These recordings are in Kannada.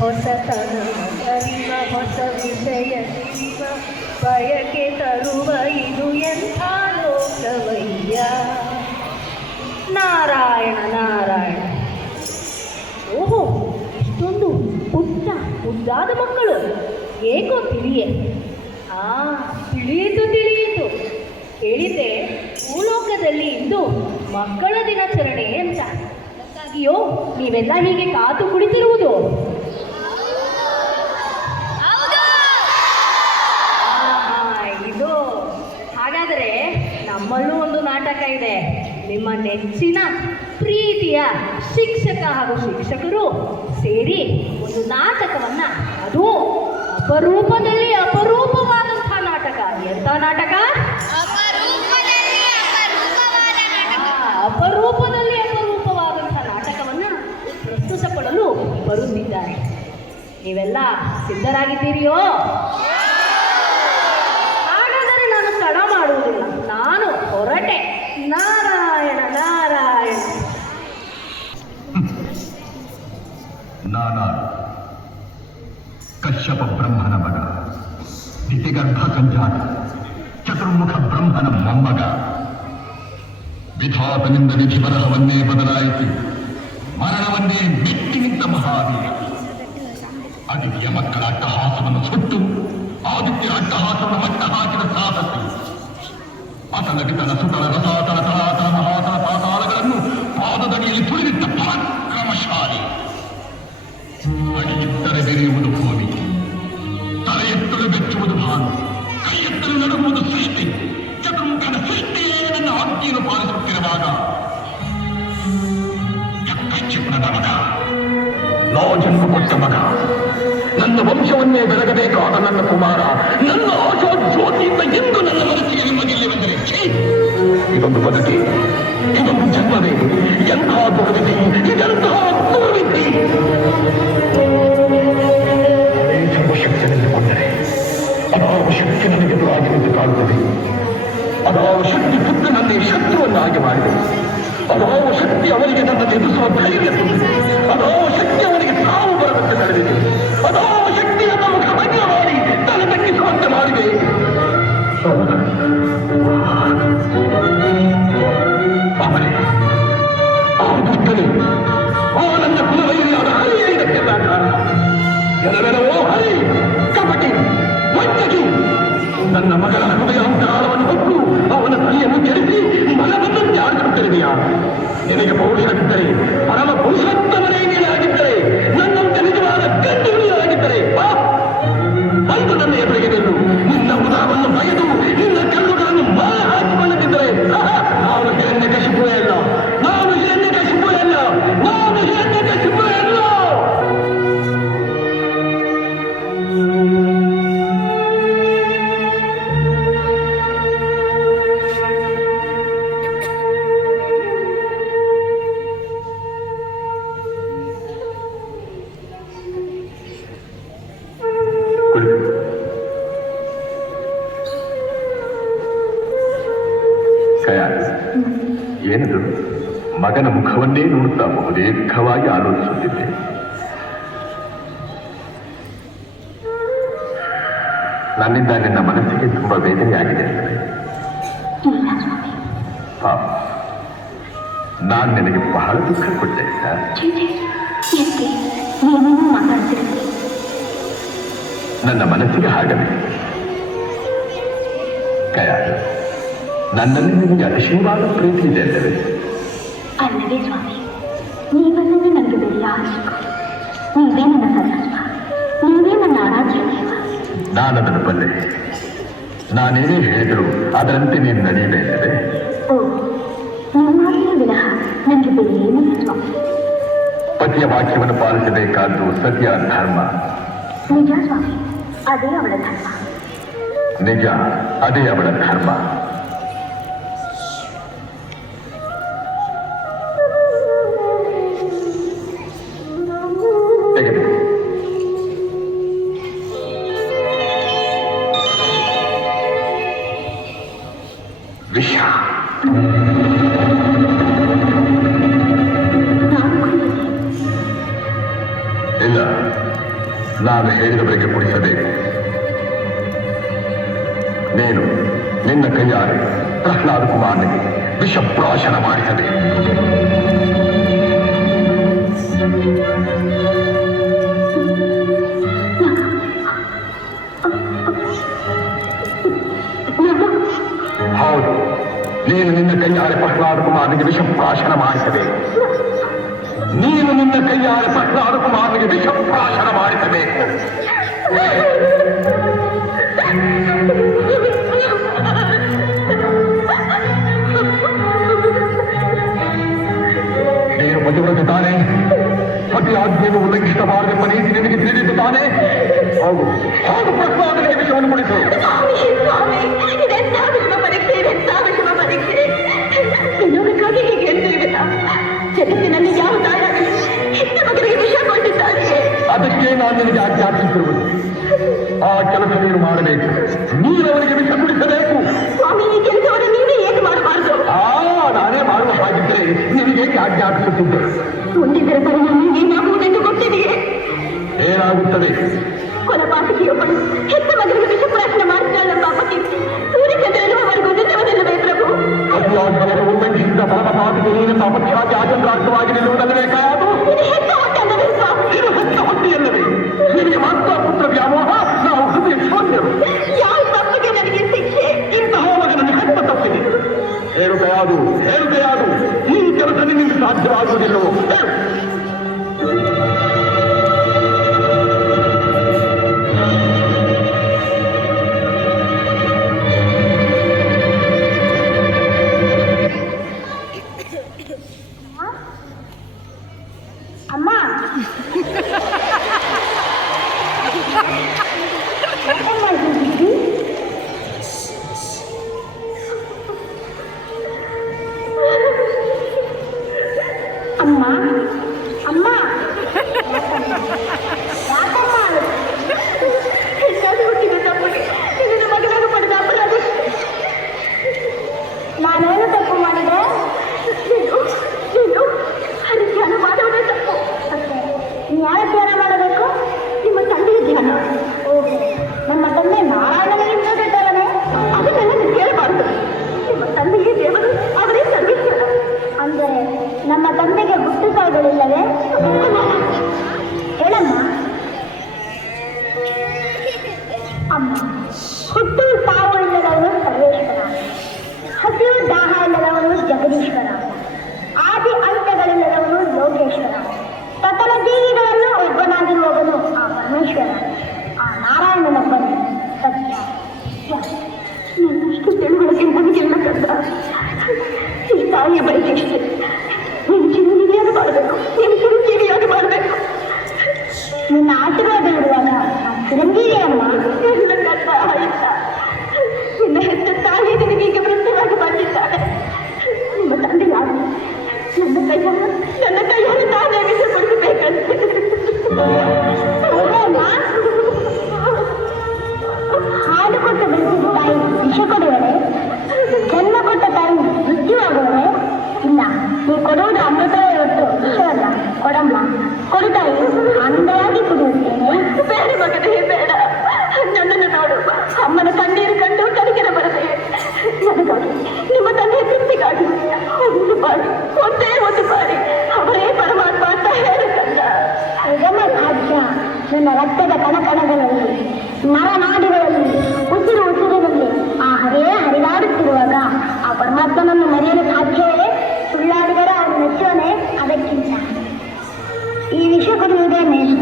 ಹೊಸತನ ಅರಿವ ಹೊಸ ವಿಷಯ ತಿಳಿವ ಬಯಕೆ ತರುವ ಇದು ಎಂಥ ಲೋಕವಯ್ಯ. ನಾರಾಯಣ ನಾರಾಯಣ. ಓಹೋ, ಇಷ್ಟೊಂದು ಪುಟ್ಟ ಮುದ್ದಾದ ಮಕ್ಕಳು, ಏಕೋ ತಿಳಿಯೇ? ತಿಳಿಯಿತು ತಿಳಿಯಿತು. ಹೇಳಿದ್ದೆ ಭೂಲೋಕದಲ್ಲಿ ಇಂದು ಮಕ್ಕಳ ದಿನಾಚರಣೆ ಅಂತ. ಅದಕ್ಕಾಗಿಯೋ ನೀವೆಲ್ಲ ಹೀಗೆ ಕಾತು ಕುಳಿತಿರುವುದು. ಇದು ಹಾಗಾದರೆ ನಮ್ಮಲ್ಲೂ ಒಂದು ನಾಟಕ ಇದೆ. ನಿಮ್ಮ ನೆಚ್ಚಿನ ಪ್ರೀತಿಯ ಶಿಕ್ಷಕ ಹಾಗೂ ಶಿಕ್ಷಕರು ಸೇರಿ ಒಂದು ನಾಟಕವನ್ನ, ಅದು ಅಪರೂಪದಲ್ಲಿ ಅಪರೂಪವಾದಂಥ ನಾಟಕ. ಎಂಥ ನಾಟಕ? ಅಪರೂಪದಲ್ಲಿ ಅಪರೂಪವಾದಂಥ ನಾಟಕವನ್ನ ಪ್ರಸ್ತುತಪಡಲು ಬರುತ್ತಿದ್ದಾರೆ. ನೀವೆಲ್ಲ ಸಿದ್ಧರಾಗಿದ್ದೀರಿಯೋ? ಹಾಗಾದರೆ ನಾನು ತಡ ಮಾಡುವುದಿಲ್ಲ, ನಾನು ಹೊರಟೆ. ನಾರಾಯಣ ನಾರಾಯಣ. ನಾನಾರು ಕಶ್ಯಪ ಬ್ರಹ್ಮನ ಮಗ, ದಿತಿಗರ್ಭ ಸಂಜಾತ, ಚತುರ್ಮುಖ ಬ್ರಹ್ಮನ ಮೊಮ್ಮಗ. ವಿಧಾತನಿಂದ ವಿಧಿ ಬರಹವನ್ನೇ ಬದಲಾಯಿಸಿ ಮರಣವನ್ನೇ ಮೆಟ್ಟಿ ನಿಂತ ಮಹಾವೀರ. ಅದಿತಿಯ ಮಕ್ಕಳ ಅಟ್ಟಹಾಸವನ್ನು ಸುಟ್ಟು ಆದಿತ್ಯರ ಅಟ್ಟಹಾಸವನ್ನು ಮಟ್ಟ ಹಾಕಿದ ಸಾಹಸಿ. ಅತಲ ವಿತಲ ಸುತಲ ರಸಾತಲ ತಲಾತಲ ಮಹಾತಲ ಪಾತಾಳಗಳನ್ನು ಪಾದದಡಿಯಲ್ಲಿ ತುಳಿದಿದ್ದ ಪರಾಕ್ರಮಶಾಲಿ. ಅಡಿಯಿಟ್ಟರೆ ಬೆರೆಯುವುದು ಭೂಮಿ, ತಲೆ ಎತ್ತಲು ಬೆಚ್ಚುವುದು ಭಾನು, ಕೈ ಎತ್ತಲು ನಡುಗುವುದು ಸೃಷ್ಟಿ. ಚತುರ್ಮುಖನ ಸೃಷ್ಟಿಯೇ ನನ್ನ ಆಜ್ಞೆಯನ್ನು ಪಾಲಿಸುತ್ತಿರುವಾಗ ಚಿಪ್ಪನದ ಮಗ, ಜನ್ಮ ಕೊಟ್ಟ ಮಗ, ನನ್ನ ವಂಶವನ್ನೇ ಬೆಳಗಬೇಕಾದ ನನ್ನ ಕುಮಾರ, ನನ್ನ ಆಶಾ ಜ್ಯೋತಿಯಿಂದ ಎಂದು ನನ್ನ ಮನಸ್ಸಿಗೆ ನಿಮ್ಮದಿಲ್ಲ ಬಂದರೆ ಇದೊಂದು ಬದುಕಿ, ಇದೊಂದು ಜನ್ಮವೇ, ಎಂಥ ದುರ್ವಿಧಿ, ಇದೆಂಥ ದುರ್ವಿಧಿ. ಜನ್ಮಶಕ್ತಿಯಲ್ಲಿ ಕೊಂಡರೆ ಅದಾವ ಶಕ್ತಿ ನನಗೆದುರಾಗಿ ನಿಂತು ಕಾಣುತ್ತದೆ. ಅದಾವ ಶಕ್ತಿ ಪುತ್ರನನ್ನೇ ಶತ್ರುವನ್ನಾಗಿ ಮಾಡಿದೆ. ಅದಾವ ಶಕ್ತಿ ಅವರಿಗೆ ನನ್ನ ಎದುರಿಸುವ ಧೈರ್ಯ ತುಂಬಿದೆ. ಅದಾವ ಶಕ್ತಿ ಅವರಿಗೆ ಸಾವು ಬರದಂತೆ ತಡೆದಿದೆ. ಅದಾವ ಶಕ್ತಿ ನನ್ನ ಮುಖ ಭಂಗ ಮಾಡಿ ತಲೆ ತಗ್ಗಿಸುವಂತೆ ಮಾಡಿದೆ. ಅವರೇ ಆ ದುಷ್ಟನೇ, ಆ ನನ್ನ ಕುಲವೈರಿಯಾದ ಹರಿಯೇ ಇದಕ್ಕೆಲ್ಲ ಕಾರಣ. ಎಲ್ಲವೆಲ್ಲವೋ ಹರಿ, ಕಪಟಿ, ವಂಚಕಿ. ನನ್ನ ಮಗನ ಹೃದಯಾಂತರಾಳವನ್ನು ಹೊತ್ತು ಅವನ ತಲೆಯನ್ನು ಕೆಡಿಸಿ ಮನವನ್ನು ತ್ಯಾಗಿಸುತ್ತಿರುವೆಯಾ? ನಿನಗೆ ಪೌರುಷವಿದ್ದರೆ, ಪರಮ ಪುರುಷೋತ್ತಮನೇ ನೀನಾಗಿದ್ದರೆ, ನನ್ನಂತೆ ನಿಜವಾದ ಗಂಡುಗಳಾಗಿದ್ದರೆ ಬಂದು ನನ್ನ ಎದುರಿಗೆ ನಿಲ್ಲು. ನಿನ್ನ ಉದರವನ್ನು ಬಗೆದು ನಿನ್ನ ಕಣ್ಣುಗಳನ್ನು ಮಾಯ ಹಾಕಿಕೊಳ್ಳುತ್ತಿದ್ದರೆ ನಾನು ಹಿರಣ್ಯಕಶಿಪುವೇ ಅಲ್ಲ, ನಾನು ಹಿರಣ್ಯಕಶಿಪುವೇ ಅಲ್ಲ, ನಾನು ಹಿರಣ್ಯಕಶಿಪುವೇ ಅಲ್ಲ. ಏನದು? ಮಗನ ಮುಖವನ್ನೇ ನೋಡುತ್ತಾ ಬಹುದೀರ್ಘವಾಗಿ ಆಲೋಚಿಸುತ್ತಿದ್ದೆ. ನನ್ನಿಂದ ನಿನ್ನ ಮನಸ್ಸಿಗೆ ತುಂಬಾ ವೇದನೆಯಾಗಿದೆ. ನಾನು ನಿನಗೆ ಬಹಳ ದುಃಖ ಕೊಟ್ಟೆ. ನನ್ನ ಮನಸ್ಸಿಗೆ ಹಾಗದೆ ಕಯ, ನನ್ನಲ್ಲಿ ನಿಮಗೆ ಅತಿಶಯವಾದ ಪ್ರೀತಿ ಇದೆ ಅಲ್ಲವೇ? ಅಲ್ಲವೇ ಸ್ವಾಮಿ, ನೀವಲ್ಲದೆ ನನಗೆ ಬೇರೆ ಯಾರು ಸುಖ? ನೀವೇ ನನ್ನ ಸರ್ವಸ್ವ, ನೀವೇ ನನ್ನ ಆರಾಧ್ಯ ದೇವ. ನಾನದನ್ನು ಬಲ್ಲೆ. ನಾನೇನೇ ಹೇಳಿದರೂ ಅದರಂತೆ ನೀನು ನಡೆಯಲೇ ಇಲ್ಲವೇ? ಓ, ನಿಮ್ಮಾಗಿಯೇ ವಿನಃ ನನಗೆ ಬೇರೆ ಏನಿಲ್ಲ ಸ್ವಾಮಿ. ಪತಿಯ ವಾಕ್ಯವನ್ನು ಪಾಲಿಸಬೇಕಾದ್ದು ಸತ್ಯ ಧರ್ಮ. ನಿಜ ಸ್ವಾಮಿ, ಅದೇ ಅವಳ ಧರ್ಮ. ನಿಜ, ಅದೇ ಅವಳ ಧರ್ಮ. ವಿಷ ಇಲ್ಲ, ನಾನು ಹೇಳಿದವರಿಗೆ ಕುಡಿಸಬೇಕು. ನೀನು ನಿನ್ನ ಕೈಯಾರೆ ಪ್ರಹ್ಲಾದ ಕುಮಾರನಿಗೆ ವಿಷಪ್ರಾಶನ ಮಾಡಿಸಬೇಕು. ಹೌದು, ನೀನು ನಿನ್ನ ಕೈಯಾರೆ ಪ್ರಹ್ಲಾದ ಕುಮಾರನಿಗೆ ವಿಷಪ್ರಾಶನ ಮಾಡಿಸಬೇಕು. ನೀನು ನಿನ್ನ ಕೈಯಾರೆ ಪ್ರಹ್ಲಾದ ಕುಮಾರನಿಗೆ ವಿಷಪ್ರಾಶನ ಮಾಡಿಸಬೇಕು. ನೀನು ಪತಿವ್ರತೆ ತಾನೆ, ಪತಿ ಆಜ್ಞೆಯನ್ನು ಉಲ್ಲಂಘಿಸಬಾರದೆ ಮನೆಯಲ್ಲಿ ನಿನಗೆ ತಿಳಿದಿದ್ದು ತಾನೆ. ಹೌದು ಹೌದು, ಪ್ರಹ್ಲಾದನಿಗೆ ವಿಷವನ್ನು ಕುಡಿಸು. ಜಗತ್ತಿನಲ್ಲಿ ಯಾವ ತಾಯಾಗಿ ಹೆತ್ತ ಮಗನಿಗೆ ವಿಷ ಕೊಟ್ಟಿದ್ದಾರೆ. ಅದಕ್ಕೆ ನಾನು ನಿನಗೆ ಆಜ್ಞಾಪಿಸಿರುವುದು. ಆ ಕೆಲಸ ನೀನು ಮಾಡಬೇಕು. ನೀನು ಅವನಿಗೆ ವಿಷ ಕುಡಿಸಬೇಕು. ಸ್ವಾಮಿ, ಈ ಕೆಲಸವನ್ನು ನೀವೇ ಏಕೆ ಮಾಡಬಾರದು? ನಾನೇ ಮಾಡುವ ಹಾಗಿದ್ದರೆ ನಿನಗೆ ಆಜ್ಞಾಪಿಸುತ್ತಿದ್ದೆ. ಮುಂದಿದ್ದರ ಪರಿಣಾಮ ಏನಾಗುವುದೆಂದು ಗೊತ್ತಿದೆಯೇ? ಏನಾಗುತ್ತದೆ? ಕೊಲಪಾತಕಿಯೊಬ್ಬಳು ಹೆತ್ತ ಮಗನಿಗೆ ವಿಷಪ್ರಾಶನ ಮಾಡಿದ್ದಾಳೆಂಬ ಪತಿ ಸೂರ್ಯಚಂದ್ರನವರೆಗೂ ನಿಲ್ಲುವುದಿಲ್ಲವೇ ಪ್ರಭು? ಅತಿಯಾಜ್ಞೆಯನ್ನು ಉಲ್ಲಂಘಿಸಿದ ಪರಮಪಾತಿಗೆ ನೀನು ಅಪಖ್ಯಾತಿ ಆಚಂದ್ರಾರ್ಥವಾಗಿ ನಿಲ್ಲುವುದಲ್ಲವೇ ಕಾದು? ಇದು ಹೆತ್ತ ಹೊಟ್ಟೆಲ್ಲವೇ ಸ್ವಾಮಿ? ಇದು ಹೆತ್ತ ಹೊಟ್ಟೆಯಲ್ಲವೇ? ನಿನಗೆ ಮಾತ್ರ ಪುತ್ರ ವ್ಯಾಮೋಹ, ನಾವು ಹೃದಯ ಶೂನ್ಯರು. ಯಾವ ತಪ್ಪಿಗೆ ನನಗೆ ಶಿಕ್ಷೆ? ಇಂತಹ ಮಗನನ್ನು ಹೆತ್ತ ತಪ್ಪಿದೆ. ಹೇಳುತ್ತೆಯಾದು ಹೇಳುತ್ತೆಯಾದು, ಈ ಕೆಲಸ ನಿನ್ನಿಂದ ಸಾಧ್ಯವಾಗುವುದಿಲ್ಲವೋ? ಹೇಳು. ಅಮ್ಮ, ಅಮ್ಮ ಅಮ್ಮ ಹುಟ್ಟಿದ ತಪ್ಪಿಗೆ ನಿನ್ನ ಮಗನನ್ನು ಪಡೆದ ಅಪರಾಧ. ನಾನೇನು ತಪ್ಪು ಮಾಡಿದೆ? ನೀನು ಧ್ಯಾನ ಮಾಡುವುದೇ ತಪ್ಪು. ನೀವು ಯಾರ ಧ್ಯಾನ ಮಾಡಬೇಕು? ನಿಮ್ಮ ತಂದೆಯ ಧ್ಯಾನ. ನಮ್ಮ ತಂದೆ ನಾರಾಯಣನಿಂದ ಬಿಟ್ಟವನೇ, ಅದನ್ನೆಲ್ಲ ನೀವು ಕೇಳಬಾರದು. ನಿಮ್ಮ ತಂದೆಯೇ ದೇವರು, ಅವರೇ ಸರ್ವೇಶ್ವರ. ಅಂದರೆ ನಮ್ಮ ತಂದೆಗೆ ಹುಟ್ಟು ಸಾವುಗಳಿಲ್ಲವೇ? ಹೇಳಮ್ಮ. ಅಮ್ಮ, ಹುಟ್ಟು ಸಾವು ಇಲ್ಲದವನು ಸರ್ವೇಶ್ವರ, ಹಸಿವು ದಾಹ ಇಲ್ಲದವನು ಜಗದೀಶ್ವರ, ಆದಿ ಅಂತ್ಯಗಳಿಲ್ಲದವನು ಲೋಕೇಶ್ವರ, ಸಕಲ ಜೀವಿಗಳನ್ನು ಒಬ್ಬನಾಗಿರುವವನು ಆ ಪರಮೇಶ್ವರ, ಆ ನಾರಾಯಣನೊಬ್ಬನು ಸತ್ಯ. ನನ್ನಷ್ಟು ತಿಳುವಳಿಕೆ ನನಗೆಲ್ಲ ಕಂಡ. ಈ ತಾಯಿಯ ಬಯಕೆ ಇಷ್ಟೇ. ನೀನು ಚಿರಂಜೀವಿಯಾಗಿ ಮಾಡಬೇಕು, ನೀನು ಚಿರಂಜೀವಿಯಾಗಿ ಮಾಡಬೇಕು. ನಿನ್ನ ಆಶೀರ್ವಾದ ಇರುವಾಗ ಆ ಚಿರಂಜೀವಿಯಮ್ಮ ಎಲ್ಲ ಕಷ್ಟ ಆಯಿತ. ನಿನ್ನ ಹೆತ್ತ ತಾಯಿ ನಿನಗೀಗ ವೃತ್ತವಾಗಿ ಬಂದಿದ್ದಾಳೆ. ನಿಮ್ಮ ತಂದೆ ಯಾರು? ನನ್ನ ಕೈಯನ್ನು ತಾನೇ ವಿಷಪಡಿಸಬೇಕಂತೆ. ಹಾಲು ಕೊಟ್ಟ ಬೆಳೆಸಿದ ತಾಯಿ ವಿಷ ಕೊಡುವಳೆ? ಜನ್ಮ ಕೊಟ್ಟ ತಾಯಿ ಮೃತ್ಯುವಾಗುವಳೆ? ಇಲ್ಲ, ನೀ ಕೊಡುವುದು ಅಮೃತವೇ ಹೊತ್ತು ವಿಷವಲ್ಲ. ಕೊಡಮ್ಮ, ಕೊಡುತ್ತಾಯಿ, ಅಂದೆಯಾಗಿ ಕುಡಿಯುತ್ತೇನೆ. ಬೇಡ ಮಗನೇ, ಬೇಡ. ನನ್ನನ್ನು ನೋಡು. ಅಮ್ಮನ ಕಣ್ಣೀರು ಕಂಡು ಕಲಿಕೆನ ಬರದೆ ನನಗಾಗಿ, ನಿಮ್ಮ ತಂದೆಯ ತೃಪ್ತಿಗಾಗಿ ಒಂದು ಬಾರಿ, ಒಂದೇ ಒಂದು ಬಾರಿ ಅವರೇ ಪರಮಾತ್ಮ ಅಂತ ಹೇಳುತ್ತಲ್ಲ. ಇದನ್ನ ಸಾಧ್ಯ. ನನ್ನ ರಕ್ತದ ಕಣಕಣಗಳಲ್ಲಿ, ನರನಾಡಿಗಳಲ್ಲಿ, ಉಸಿರು ಉಸಿರಿನಲ್ಲಿ ಆ ಹರೇ ಹರಿದಾಡುತ್ತಿರುವಾಗ ಆ ಪರಮಾತ್ಮನನ್ನು ಮರೆಯಲು ಸಾಧ್ಯವೇ? ಸುಳ್ಳಾಡಿದರೆ ಅವನು ಮೆಚ್ಚೋನೆ. ಅದಕ್ಕಿಂತ ಈ ವಿಷಯ ಕುಡಿಯುವುದೇ ಮೇಲು.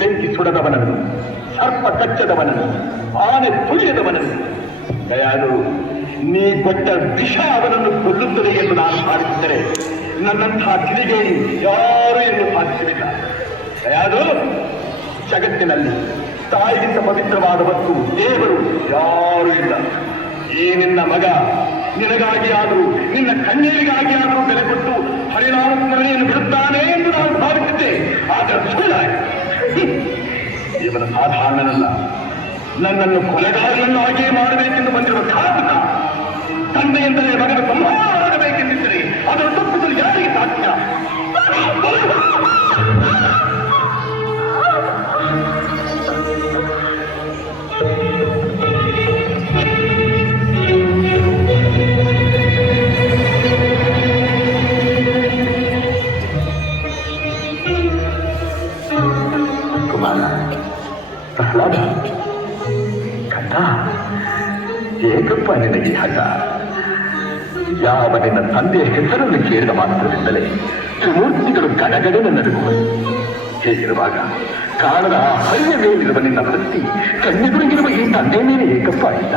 ಬೆಂಕಿ ಸುಡದವನನ್ನು, ಸರ್ಪ ಕಚ್ಚದವನನ್ನು, ಆನೆ ತುಳಿಯದವನನ್ನು, ದಯಾಳು ನೀ ಕೊಟ್ಟ ವಿಷ ಅವನನ್ನು ಕೊಲ್ಲುತ್ತದೆ ಎಂದು ನಾನು ಭಾವಿಸಿದರೆ ನನ್ನಂತಹ ತಿಳಿಗೇಡಿ ಯಾರು ಎಂದು ಸಾಧಿಸಲಿಲ್ಲ. ದಯಾಳು, ಜಗತ್ತಿನಲ್ಲಿ ತಾಯಿಗಿಂತ ಪವಿತ್ರವಾದ ವಸ್ತು ದೇವರು ಯಾರೂ ಇಲ್ಲ. ಈ ನಿನ್ನ ಮಗ ನಿನಗಾಗಿ ಆದರೂ ನಿನ್ನ ಕಣ್ಣೀರಿಗಾಗಿ ಆದರೂ ಬೆಲೆ ಕೊಟ್ಟು ಹರಿನಾಮ ಸ್ಮರಣೆಯನ್ನು ಬಿಡುತ್ತಾನೆ ಎಂದು ನಾನು ಭಾವಿಸಿದ್ದೆ. ಆದರೆ ಸುಳ್ಳಾಯಿತು. ಇವನ ಸಾಧಾರಣನಲ್ಲ, ನನ್ನನ್ನು ಕೊಲೆಗಾರನನ್ನಾಗಿಯೇ ಮಾಡಬೇಕೆಂದು ಬಂದಿರುವ ಘಾತಕ. ತಂದೆಯಿಂದಲೇ ಮಗನ ಸಂಹಾರವಾಗಬೇಕೆಂದಿದ್ದರೆ ಅದನ್ನು ತಪ್ಪಿಸಲು ಯಾರಿಗೆ ಸಾಧ್ಯ? ಕುಮಾರ, ಪ್ರಹ್ಲಾದ, ಕಂದ, ಏಕಪ್ಪ ನಿನಗೆ ಹಠ? ಯಾವ ನಿನ್ನ ತಂದೆಯ ಹೆಸರನ್ನು ಕೇಳಿದ ಮಾತ್ರದಿಂದಲೇ ತ್ರಿಮೂರ್ತಿಗಳು ಗಡಗಡನೆ ನಡುಗುವರು. ಹೇಗಿರುವಾಗ ಕಾಣದ ಹರಿಯ ಮೇಲಿರುವ ನಿನ್ನ ಭಕ್ತಿ ಕಣ್ಣೆದುರಿಗಿರುವ ಈ ತಂದೆ ಮೇಲೆ ಏಕಪ್ಪ ಇಲ್ಲ.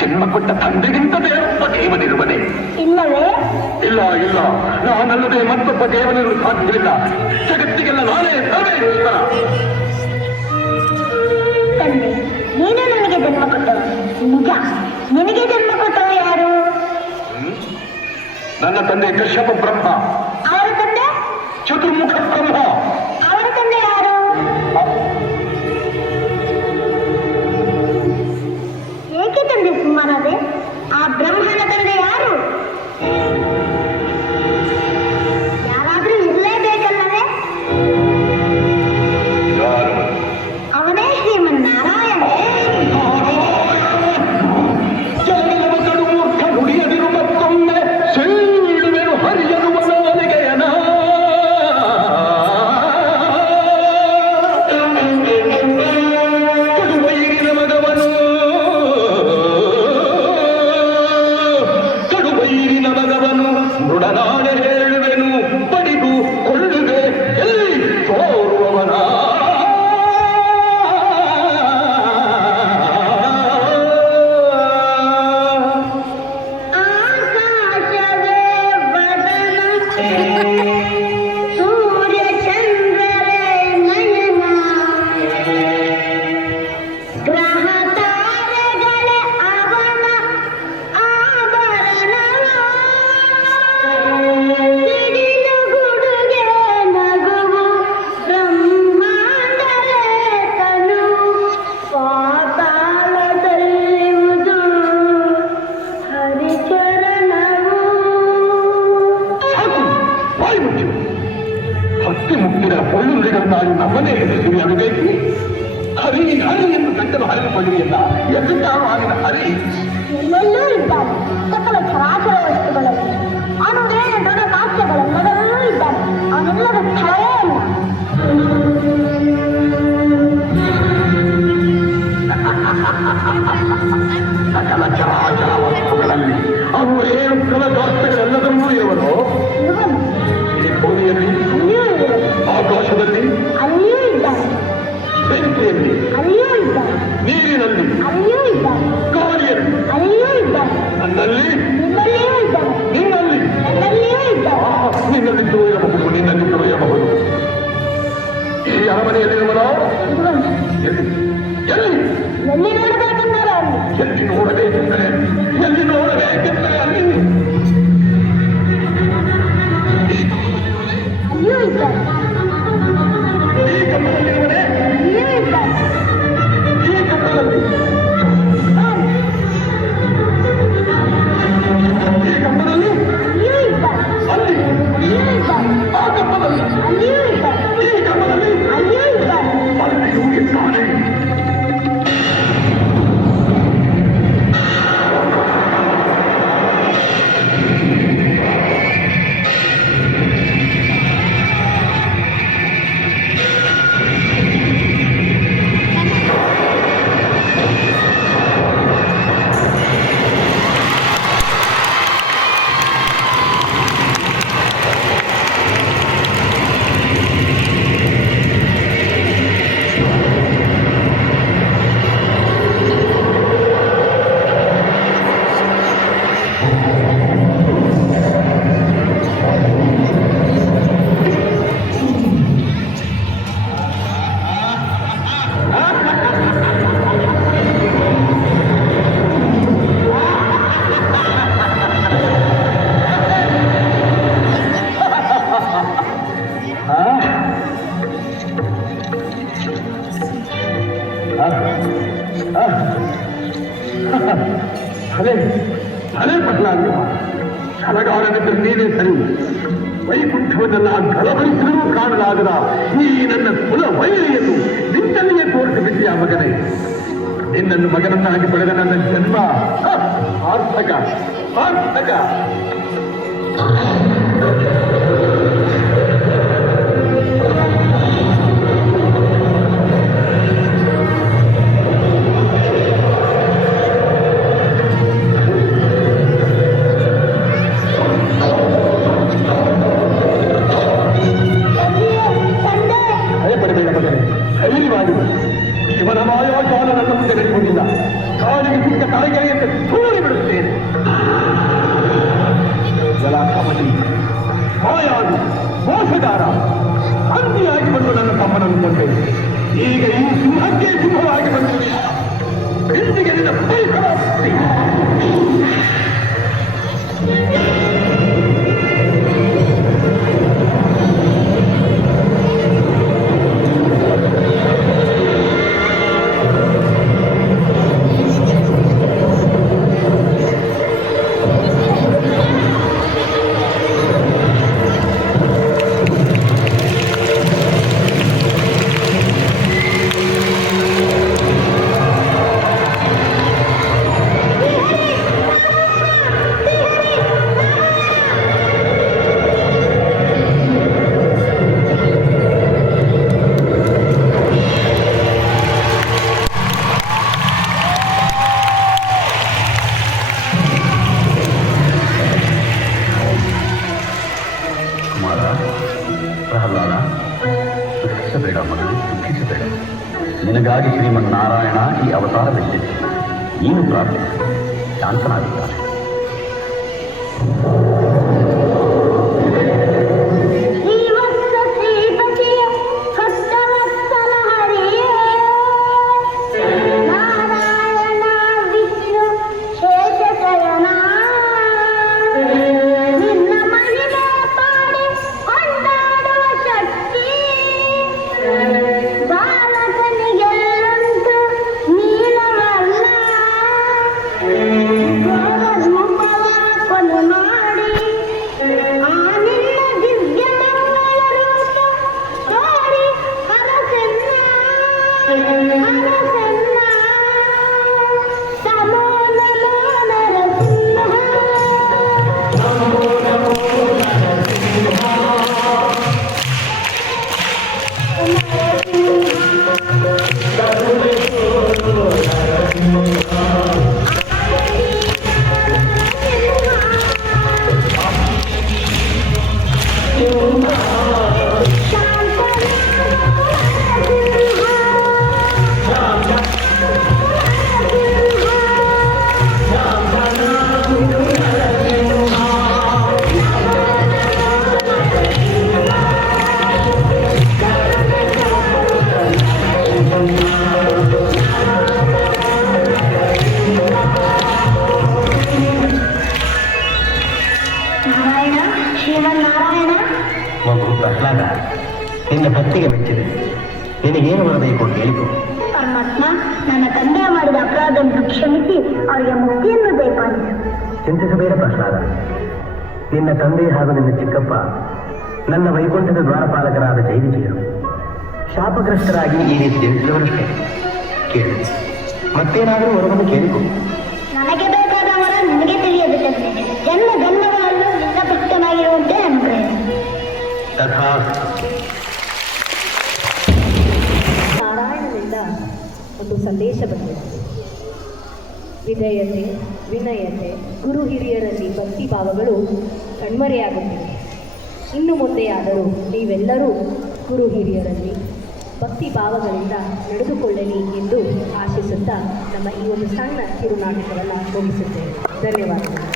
ಜನ್ಮ ಕೊಟ್ಟ ತಂದೆಗಿಂತ ದೇವೊಬ್ಬ ದೇವನಿರುವನೇ? ಇಲ್ಲವೇ? ಇಲ್ಲ ಇಲ್ಲ, ನಾನಲ್ಲದೆ ಮತ್ತೊಬ್ಬ ದೇವನಿರಲು ಸಾಧ್ಯವಿಲ್ಲ. ಜಗತ್ತಿಗೆಲ್ಲ ನಾನೇ ಸರ್ವೇಶ್ವರ. ತಂದೆ, ನೀನು ನನಗೆ ಜನ್ಮ ಕೊಟ್ಟವ ನಿಜ. ನಿನಗೆ ಜನ್ಮ ಕೊಟ್ಟವ ಯಾರು? ನನ್ನ ತಂದೆ ಕಶ್ಯಪ ಬ್ರಹ್ಮ. ಅವರ ತಂದೆ ಚತುರ್ಮುಖ ಬ್ರಹ್ಮ. ಅವರ ತಂದೆ ಯಾರು? ಏಕೆ ತಂದೆ ಸುಮ್ಮನಾದೆ? ಆ ಬ್ರಹ್ಮನ ತಂದೆ ಯಾರು? ಯಾರಾದ್ರೂ ಇರಲೇಬೇಕಲ್ಲವೇ? ಯಾರು? ಅವನೇ ಶ್ರೀಮನ್ನಾರಾಯಣ. ನುಡಿಯದಿರು ಮತ್ತೊಮ್ಮೆ ಸೀಳುವೆನು ಹರಿಯನು ಮನೋನಿಗೆಯನ. ಕಡುಬೈರಿನ ಮಗವನು, ಕಡುಬೈರಿನ ಮಗವನು ಮೃಡನಾನೆ ಹೇಳುವೆನು ಬಡಿದು ಕೊಳ್ಳುವೆ ಎಲ್ಲಿ ತೋರುವವನ. ಆಕಾಶವೇ ವದನ, ಸೂರ್ಯ ಚಂದ್ರರೇ ನಯನ, ಗ್ರಹ ತಾರೆಗಳೇ ಅವನ ಆಭರಣ, ಸಿಡಿಲು ಗುಡುಗೆ ನಗುವು ಬ್ರಹ್ಮಾಂಡರೇ ತನು, ಪಾತಾಳದಲ್ಲಿರುವುದು ಹರಿಚರಣವು. ಸಾಕು, ಬಾಯಿ ಮುಚ್ಚು. ಭಕ್ತಿ ಮುಕ್ತಿನ ಪೊಳ್ಳುಗಳಿಗಳನ್ನಾಗಿ ನಮ್ಮನ್ನೇ ಹೆದರಿಸಿ ಆಗಬೇಕು. ಹರಿ ಹರಿ ಎಂದು ಗಂಟಲು ಹರಿದುಕೊಳ್ಳುವಿಯಲ್ಲ, ಎಲ್ಲಿದ್ದಾರೋ ಆಗಿನ ಹರಿ? ಎಲ್ಲೆಲ್ಲೂ ಇದ್ದಾನೆ. ಸಕಲ ಚರಾಚರ ವಸ್ತುಗಳಲ್ಲಿ ಅವನುಡೇನ ದೊಡ್ಡ ಕಾಸ್ಯಗಳೆಲ್ಲದರಲ್ಲೂ ಇದ್ದಾನೆ. ಅವನೆಲ್ಲದ ಸ್ಥಳವೇ ಅಲ್ಲ. ಸಕಲ ಚರಾಚರ ವಸ್ತುಗಳಲ್ಲಿ ಅವು ಏನು ಕಲಗಾಸ್ತಗಳೆಲ್ಲದರಲ್ಲೂ ಇರುವನು. ಇವನು ಈ ಭೂಮಿಯಲ್ಲಿ, ಅಲ್ಲಿಯೂ ಇರುವನು, ಆಕಾಶದಲ್ಲಿ, ಅಲ್ಲಿಯೂ ಇದ್ದಾನೆ, ಬೆಂಕಿಯಲ್ಲಿ, ಅಲ್ಲಿಯೂ ಇದ್ದಾನೆ, ನೀರಿನಲ್ಲಿ, ಅಲ್ಲಿಯೂ ಇದ್ದಾನೆ, ಗಾಳಿಯಲ್ಲಿ, ಅಲ್ಲಿಯೂ ಇದ್ದಾನೆ, ನನ್ನಲ್ಲಿ, ನಿನ್ನಲ್ಲಿಯೂ ಇದ್ದಾನೆ, ನಿನ್ನಲ್ಲಿ, ನನ್ನಲ್ಲಿಯೂ ಇದ್ದಾನೆ. ನಿನ್ನಲ್ಲಿದ್ದೂ ಇರಬಹುದು, ನಿನ್ನಲ್ಲಿದ್ದೂ ಇರಬಹುದು. ಈ ಅರಮನೆಯಲ್ಲಿರುವನೋ? ಇವನು ಎಲ್ಲಿ ಎಲ್ಲಿ ಎಲ್ಲಿ ನೋಡಬೇಕೆಂದರೆ ಅಲ್ಲಿ, ಎಲ್ಲಿ ನೋಡಬೇಕೆಂದರೆ ಎಲ್ಲಿ ನೋಡಬೇಕೆಂದರೆ ಅಲ್ಲಿ. ಅಲ್ಲಿಯೂ ಇದ್ದಾನೆ, ಈ ಕಂಬದಲ್ಲಿರುವನೇ? ಅಲ್ಲಿಯೂ ಇದ್ದಾನೆ, ಈ ಕಂಬದಲ್ಲಿ, ಈ ಕಂಬದಲ್ಲಿ, ಅಲ್ಲಿಯೂ ಇದ್ದಾನೆ, ಅಲ್ಲಿ, ಅಲ್ಲಿಯೂ ಇದ್ದಾನೆ, ಆ ಕಂಬದಲ್ಲಿ, ಅಲ್ಲಿಯೂ ಇದ್ದಾನೆ, ಈ ಕಂಬದಲ್ಲಿ, ಅಲ್ಲಿಯೂ ಇದ್ದಾನೆ. ಅಲ್ಲಿಯೂ ಇದ್ದಾನೆ. ಅದೇ ಅದೇ ಪ್ರಹ್ಲಾದ ಛಲಗಾರನಿದ್ರೆ ನೀನೇ ಸರಿ. ವೈಕುಂಠವನ್ನೆಲ್ಲ ಗಲಭರಿಸಿದರೂ ಕಾಣಲಾಗದ ಈ ನನ್ನ ಕುಲ ವೈರಿಯನ್ನು ನಿನ್ನಲ್ಲಿಯೇ ತೋರಿಸಿಬಿಟ್ಟಿಯ ಮಗನೇ. ನಿನ್ನನ್ನು ಮಗನನ್ನಾಗಿ ಪಡೆದ ನನ್ನ ಜನ್ಮ ಸಾರ್ಥಕ ಸಾರ್ಥಕ. ಭಯಪಡಬೇಡ ಮಗನೇ, ಧೈರ್ಯವಾಗಿ. ಶಿವನ ಮಾಯಾಜಾಲ ನನ್ನ ಮುಂದೆ ನಡೆಯುವುದಿಲ್ಲ. ಕಾಲಿಗೆ ಸಿಕ್ಕ ತಲೆಗೆರೆಯಂತೆ ಸೂರಿ ಬಿಡುತ್ತೇನೆ. ಕಪಟಿ ಮಾಯಾವಿ ಮೋಸಗಾರ ಅಂತಿಯಾಗಿ ಬಂದು ನನ್ನ ತಮ್ಮನನ್ನು ಕೊಂಡೆ. ಈಗ ಈ ಸಿಂಹಕ್ಕೆ ಸಿಂಹವಾಗಿ ಬಂದಿದೆ. ಇಂದಿಗೆ ನಿನ್ನ ಪರಿಸರ ಪ್ರಹ್ಲಾದ, ದುಃಖಿಸಬೇಡ ಮಗನೇ, ದುಃಖಿಸಬೇಡ. ನಿನಗಾಗಿ ಶ್ರೀಮನ್ನಾರಾಯಣ ಈ ಅವತಾರವೆತ್ತಿದೆ. ನೀನು ಪ್ರಾರ್ಥಿಸಿ ಶಾಂತನಾಗಿದ್ದಾನೆ. ಮಗು ಪ್ರಹ್ಲಾದ, ನಿನ್ನ ಭಕ್ತಿಗೆ ಮೆಚ್ಚಿದೆ. ನಿನಗೇನು ಬರಬೇಕು ಹೇಳಿಕೊ. ಪರಮಾತ್ಮ, ನನ್ನ ತಂದೆ ಮಾಡಿದ ಅಪರಾಧವನ್ನು ಕ್ಷಮಿಸಿ ಅವರಿಗೆ ಮುಕ್ತಿಯನ್ನು ದಯಪಾಲಿಸು. ಚಿಂತಿಸಬೇಡ ಪ್ರಹ್ಲಾದ. ನಿನ್ನ ತಂದೆ ಹಾಗೂ ನಿನ್ನ ಚಿಕ್ಕಪ್ಪ ನನ್ನ ವೈಕುಂಠದ ದ್ವಾರಪಾಲಕರಾದ ಜೈವಿಜಯರು ಶಾಪಗ್ರಸ್ತರಾಗಿ ಈ ರೀತಿ ಜನಿಸಿದವರಷ್ಟೇ. ಕೇಳು, ಮತ್ತೇನಾದರೂ ವರವನ್ನು ಕೇಳಿಕೊ. ನನಗೆ ಬೇಕಾದವರ ನಿನಗೆ ತಿಳಿಯಬೇಕಂತೆ. ಜನ್ಮ ಜನ್ಮಗಳಲ್ಲೂ ನಿನ್ನ ಭಕ್ತನಾಗಿರುವಂತೆ ಅನುಗ್ರಹಿಸು. ನಾರಾಯಣನಿಂದ ಒಂದು ಸಂದೇಶ ಬಂದಿದೆ. ವಿಧೇಯತೆ, ವಿನಯತೆ, ಗುರು ಹಿರಿಯರಲ್ಲಿ ಭಕ್ತಿ ಭಾವಗಳು ಕಣ್ಮರೆಯಾಗುತ್ತಿವೆ. ಇನ್ನು ಮುಂದೆಯಾದರೂ ನೀವೆಲ್ಲರೂ ಗುರು ಹಿರಿಯರಲ್ಲಿ ಭಕ್ತಿ ಭಾವಗಳಿಂದ ನಡೆದುಕೊಳ್ಳಲಿ ಎಂದು ಆಶಿಸುತ್ತಾ ನಮ್ಮ ಈ ಒಂದು ಸಣ್ಣ ಕಿರುನಾಟಕವನ್ನು ಮುಗಿಸುತ್ತೇವೆ. ಧನ್ಯವಾದಗಳು.